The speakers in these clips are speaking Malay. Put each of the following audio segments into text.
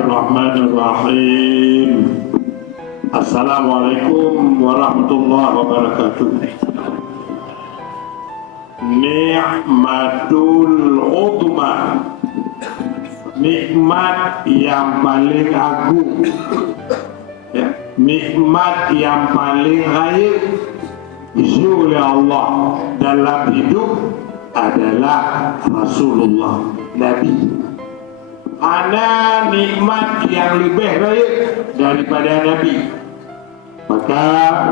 Bismillahirrahmanirrahim. Assalamualaikum warahmatullahi wabarakatuh. Ni'matul Uthma, nikmat yang paling agung, ya, nikmat yang paling raya diisi oleh Allah dalam hidup adalah Rasulullah, Nabi. Ada nikmat yang lebih raya daripada Nabi. Maka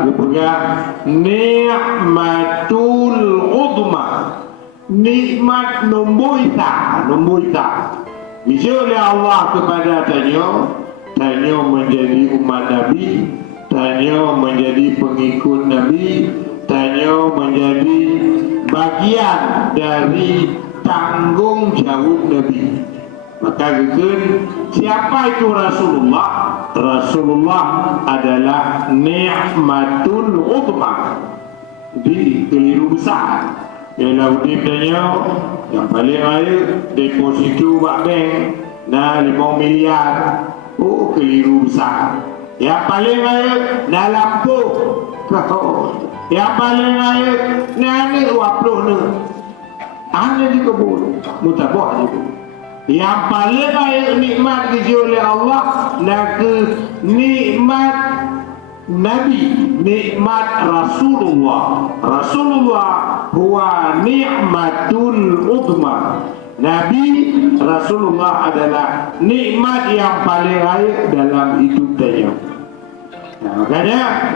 dia pegang ni'matul Uthma, nikmat nombor ita. Bisa oleh Allah kepada tanya menjadi umat Nabi, tanya menjadi pengikut Nabi, tanya menjadi bagian dari tanggung jawab Nabi. Maka siapa itu Rasulullah? Rasulullah adalah ni'matul Uthma. Jadi keliru besar. Ialah udipnya yang paling raya deposito buat bank na 5 miliar. Oh, keliru besar. Yang paling raya na lampu. Yang paling raya na ni 20 ni. Hanya di kebun. Mutabah juga. Yang paling baik nikmat diisi oleh Allah nikmat Nabi, nikmat Rasulullah. Rasulullah huwa ni'matul Uthma. Nabi Rasulullah adalah nikmat yang paling baik dalam hidup dia. Nah, makanya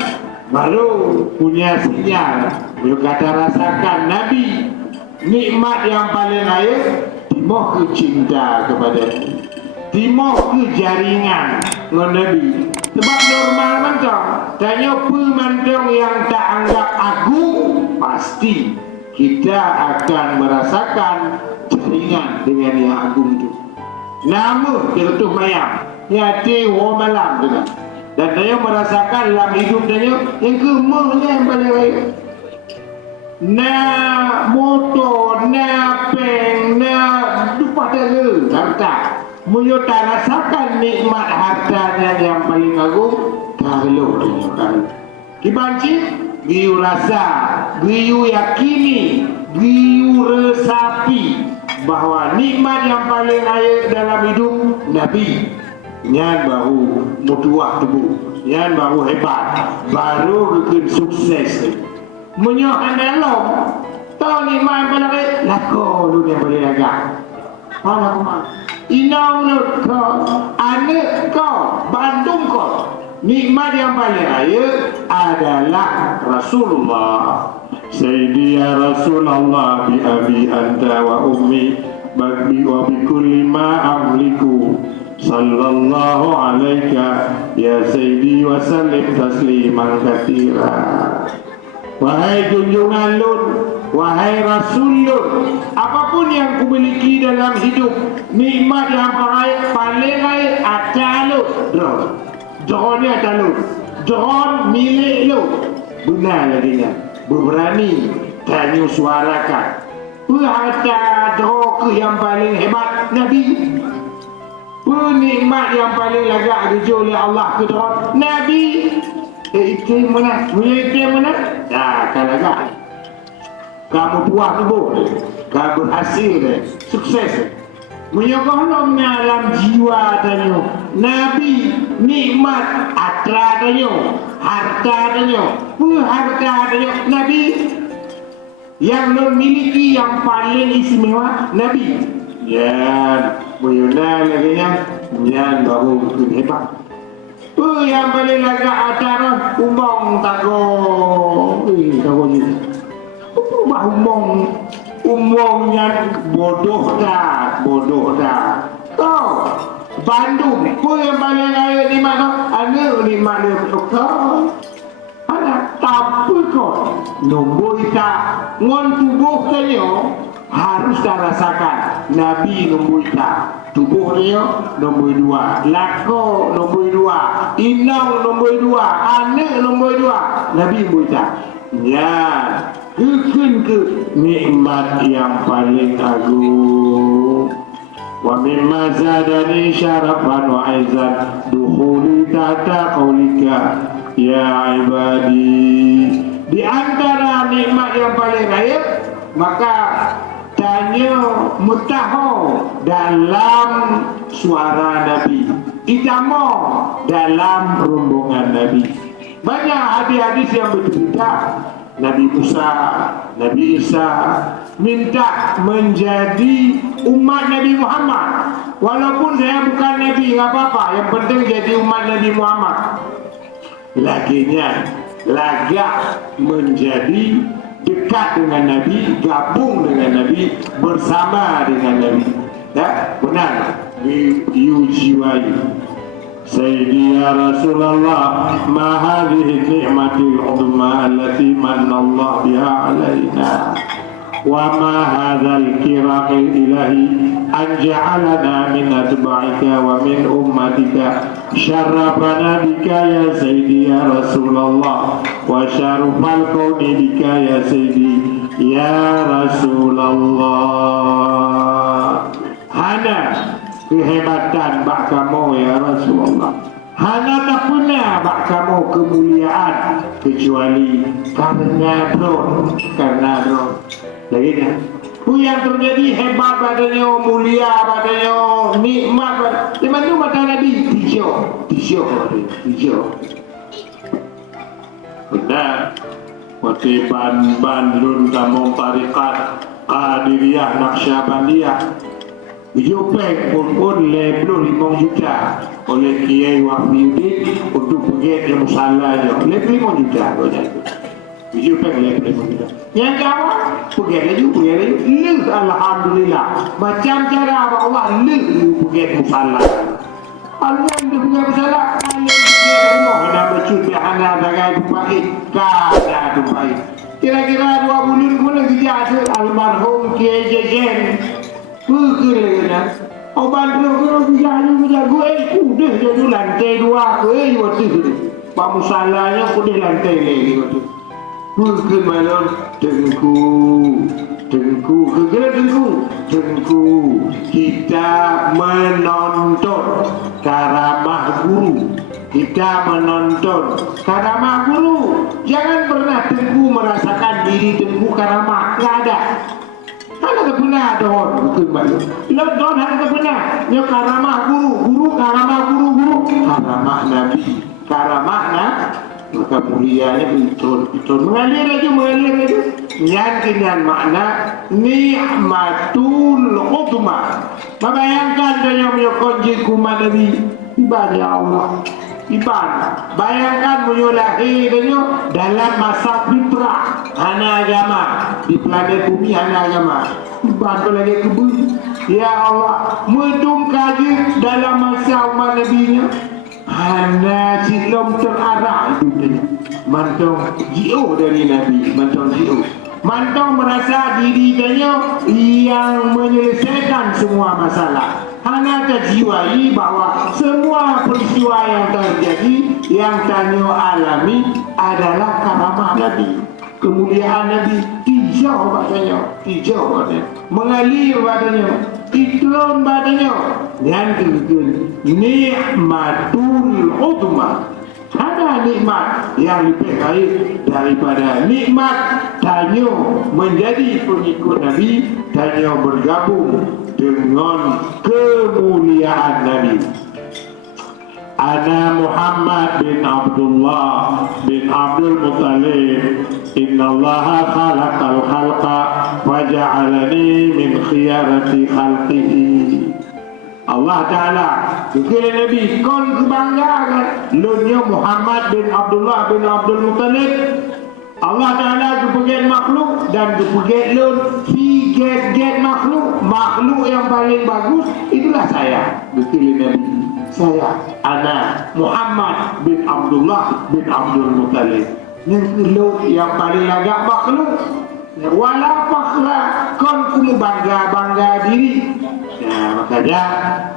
baru punya sinyal, baru kata rasakan Nabi nikmat yang paling baik. Timoh ke cinta kepada Nabi, timoh ke jaringan dengan Nabi. Sebab normal mantong, tanya pemantong yang tak anggap agung, pasti kita akan merasakan jaringan dengan yang agung itu. Nama tertuh mayam, nyati malam juga. Dan dia merasakan dalam hidup dia yang kemahnya yang paling baik. Na motor, na peng, na lupa dulu harta. Menyota rasakan nikmat hartanya yang paling agung kalau dia kan. Kibanci, giu rasa, giu yakini, giu resapi bahwa nikmat yang paling raya dalam hidup Nabi. Nyan baru mutuah tubuh, nyan baru hebat, baru bikin sukses. Menyohan dalam tahu ni main pada lako dunia boleh agak Allah inau menurut kau anak kau Bandung kau nikmat yang paling raya adalah Rasulullah. Sayyidi ya Rasulullah bi abi anta wa ummi bagi wa bi kulli ma amliku sallallahu alaika ya sayyidi wa sallim tasliman katsira. Wahai junjungan lun, wahai Rasul lun, apapun yang kumiliki dalam hidup, nikmat yang paling baik ada lu. Drone ada lu, drone milik lu. Benar lagi berani tanya suarakan. Ada drone yang paling hebat Nabi. Penikmat yang paling lagak dijual oleh Allah ke drone Nabi. Itu mana? Punya itu mana? Ya, kalau tak kamu buat tubuh, kamu berhasil, sukses. Menyokong dalam jiwa tanya Nabi nikmat atra tanya harta tanya harta tanya Nabi yang non miliki yang paling istimewa Nabi. Ya, muyuna lagi yang baru hebat. Yang paling lagak acara umong tago ni. Rumah umongnya bodoh dah. Kau Bandung, yang paling raya di mana? Ada di mana doktor? Ada tapi kau nombor kita ngon tubuh kaya harus dah rasakan Nabi nombor kita. Tubuh dia nombor 2, lako nombor 2, inang nombor 2, anak nombor 2, Nabi nombor 3. Ya, ke nikmat yang paling agung. wa mimma zadani syarafan wa aizan dukhuli tahta qaulika ya ibadi. Di antara nikmat yang paling raya, maka tanya mutaho dalam suara Nabi, idamo dalam rombongan Nabi. Banyak hadis-hadis yang bercerita Nabi Musa, Nabi Isa minta menjadi umat Nabi Muhammad. Walaupun saya bukan Nabi, nggak apa-apa, yang penting jadi umat Nabi Muhammad. Laginya lagak menjadi dekat dengan Nabi, gabung dengan Nabi, bersama dengan Nabi. Ya, benar diujiwai. Sayyidi ya Rasulullah, ma hadhihi ni'matil uzma allati manna Allah biha alaina, wa ma hadzal kiraqil ilahi an ja'alana min atba'ika wa min ummatika, syarrafana bika ya Sayyidi ya Rasulullah, wa syarufal kauni bika ya Sayyidi ya Rasulullah. Hana kehebatan bak kamu ya Rasulullah, hana tak pernah bak kamu kemuliaan kecuali karena drone, lagi dah. Yang terjadi hebat badannya, mulia badannya, nikmat badannya. Di mana mata Nabi? Tisyok. Benar. Waktu Bandung kamu tarikat Qadiriyah Naqsyabandiyah, Jopek pun lebih 5 juta oleh Kiai Wahyudin untuk pergi ke musallahnya, lebih 5 juta banyak itu. Jopek lebih 5 juta. Yang kawan pergi lagi, alhamdulillah. Macam cara Allah pergi ke musallah. Allah dia pergi musallah, kalian pergi rumah nak bercuti anak dagai tupai, kada tupai. Kira-kira 2 bulan kemudian kerja almarhum Kiai Jejen. Kena obat dulu kerja gue udah jadi lantai 2 ke waktu itu pak musalahnya udah lantai lagi waktu itu malam tengku kita menonton karamah guru, jangan pernah tengku merasakan diri tengku karamah, nggak ada. Ada kebenar don, betul baik. Don ada kebenar. Yang karamah guru, karamah Nabi, maka mulianya betul. Mengalir aja. Yang dengan makna ni'matul utma. Membayangkan dia punya kunci kuman Nabi, ibadah Allah. Bayangkan lahirnya dalam masa fitrah, hana agama di planet bumi, hana agama. Bantu lagi kebun. Ya Allah, mudum kaji dalam masa umat Nabi-Nya, hana silom terarah hidupnya. Mantong jio dari Nabi, mantong merasa dirinya yang menyelesaikan semua masalah. Hanya terjiwai bahwa semua peristiwa yang terjadi, yang Tanyo alami adalah karamah Nabi, kemuliaan Nabi. Hijau badannya, mengalir badannya, iklan badannya. Yang kedua, nikmatul utma. Ada nikmat yang lebih baik daripada nikmat Tanyo menjadi pengikut Nabi, Tanyo bergabung dengan kemuliaan Nabi. Ana Muhammad bin Abdullah bin Abdul Muttalib, innallaha khalaqal khalqa waja'alani min khiyarati khalqihi. Allah Ta'ala kira Nabi kon kebanggaan lunya Muhammad bin Abdullah bin Abdul Muttalib. Allah Ta'ala kepegian makhluk dan kepegian lun get makhluk yang paling bagus itulah saya. Betul Nabi, saya ana Muhammad bin Abdullah bin Abdul Muttalib. Yang paling agak makhluk wala fakhra, kon kumu bangga diri. Makanya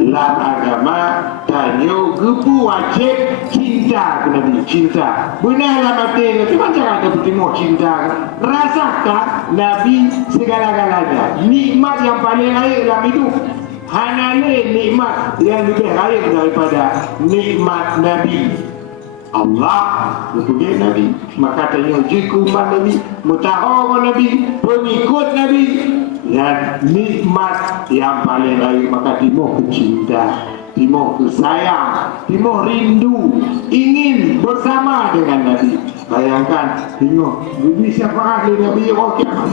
dalam agama Tanyo gepu wajib cinta ke Nabi, cinta. Benar mati itu macam ada bertemu cinta. Rasakan Nabi segala-galanya, nikmat yang paling baik dalam hidup. Hanale nikmat yang lebih raya daripada nikmat Nabi. Allah betul Nabi, maka tanya jikuman Nabi, mutahara Nabi, pengikut Nabi, dan nikmat yang paling raya, maka timuh kecinta, timuh kesayang, timuh rindu, ingin bersama dengan Nabi. Bayangkan, tengok, beri syafaat dari Nabi Rasulullah.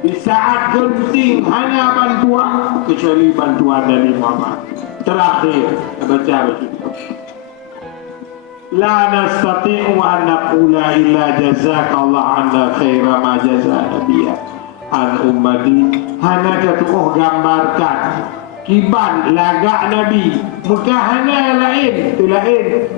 Di saat genting hanya bantuan kecuali bantuan dari Muhammad. Terakhir baca begitu. La nastati'u an naqula illa jazakallah anna khaira ma jaza nabiyya an ummati. Hana jatuh gambarkan kiban lagak Nabi muka hana lain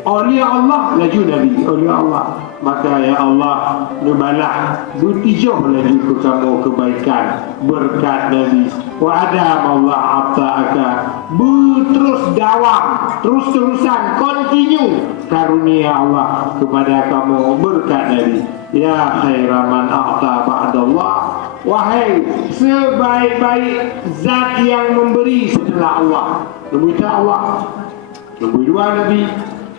oleh Allah laju Nabi oleh Allah. Maka ya Allah nubalah butijuh lagi ke kamu kebaikan berkat Nabi wa adam Allah abta'aka terus dawam terus-terusan continue karunia Allah kepada kamu berkat Nabi. Ya khairaman a'ta ba'dallah, wahai sebaik-baik zat yang memberi setelah Allah. Nombor Allah, nombor dua Nabi,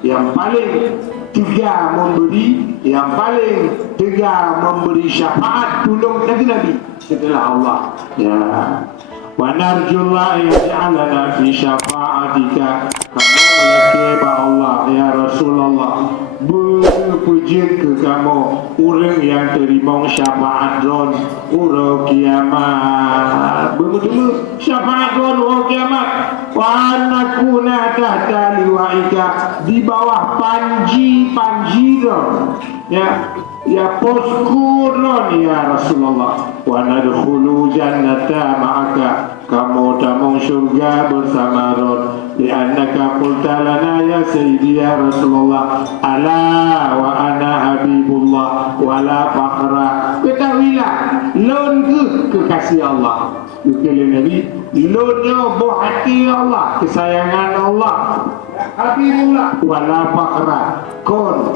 yang paling tiga memberi, yang paling tiga memberi syafaat tolong Nabi setelah Allah. Ya, wa narjullah yaj'alana fi syafa'atika. Kamu meyakini Allah ya Rasulullah berpuji ke kamu orang yang terima syafaat ron ura kiamat. Betul syafaat ron ura kiamat. Wa anakuna tahta liwaika, di bawah panji-panjiran ya poskuron ya Rasulullah. Wa nadkhulu jannata ma'aka, kamu tamung surga bersama ron. Li'annaka qulta lana ya sayyidi ya Rasulullah, ala wa ana habibullah wala fakhra. Ketahuilah lon ke kekasih Allah Yukili Nabi, lonnya buah hati Allah, kesayangan Allah, habibullah wala fakhra, kon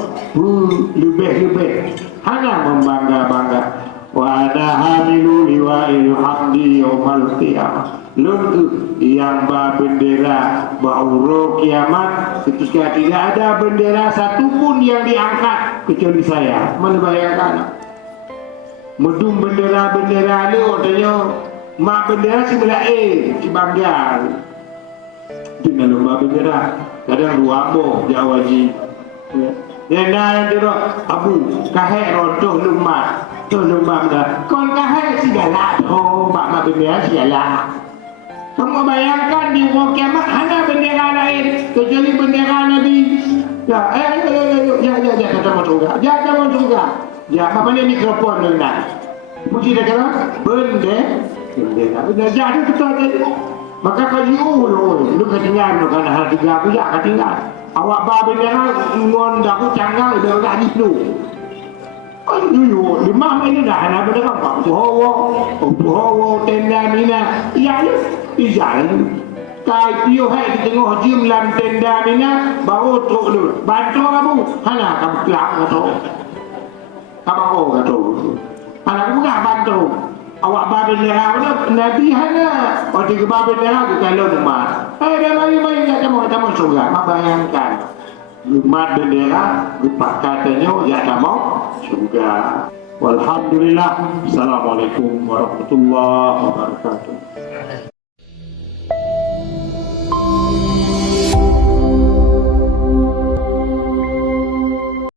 lebih-lebih hanya membangga-bangga. Wa ana hamilu liwa'il hamdi yawmal qiyamah, lun yang bawa bendera ba'uro kiamat ketika tidak ada bendera satupun yang diangkat kecuali saya. Mana bayangkan medum bendera-bendera ni orangnya mak bendera si melae si banggar dengan lomba bendera kadang dua boh jawaji yang dah dia abu kahek rontoh lumah tu lumah dah kon kahek si galak oh mak bendera si galak. Kamu bayangkan di rumah kiamat hanya bendera lain kecuali bendera Nabi. Ya, kata masuk surga. Ya, kata masuk surga. Ya, apa ni mikrofon rendah. Puji dia kata bendera. Jadi betul tadi. Maka kau lu ketinggalan kan hal tiga aku ya ketinggalan. Awak bawa bendera ngon dah aku canggal dah dah itu. Oh dulu lima ini dah ada bendera Pak Tuhowo tenda mina. Iya. Ijan kai piu hai di tengah jim lam tenda mina baru truk lu bantu kamu hana kamu kelak kata kamu kata hana kamu enggak bantu awak babe bendera Nabi hana waktu ke babe bendera ke kalau rumah dah mari ya kamu surga. Mak bayangkan umat bendera lupa katanya ya kamu surga. Walhamdulillah. Assalamualaikum warahmatullahi wabarakatuh.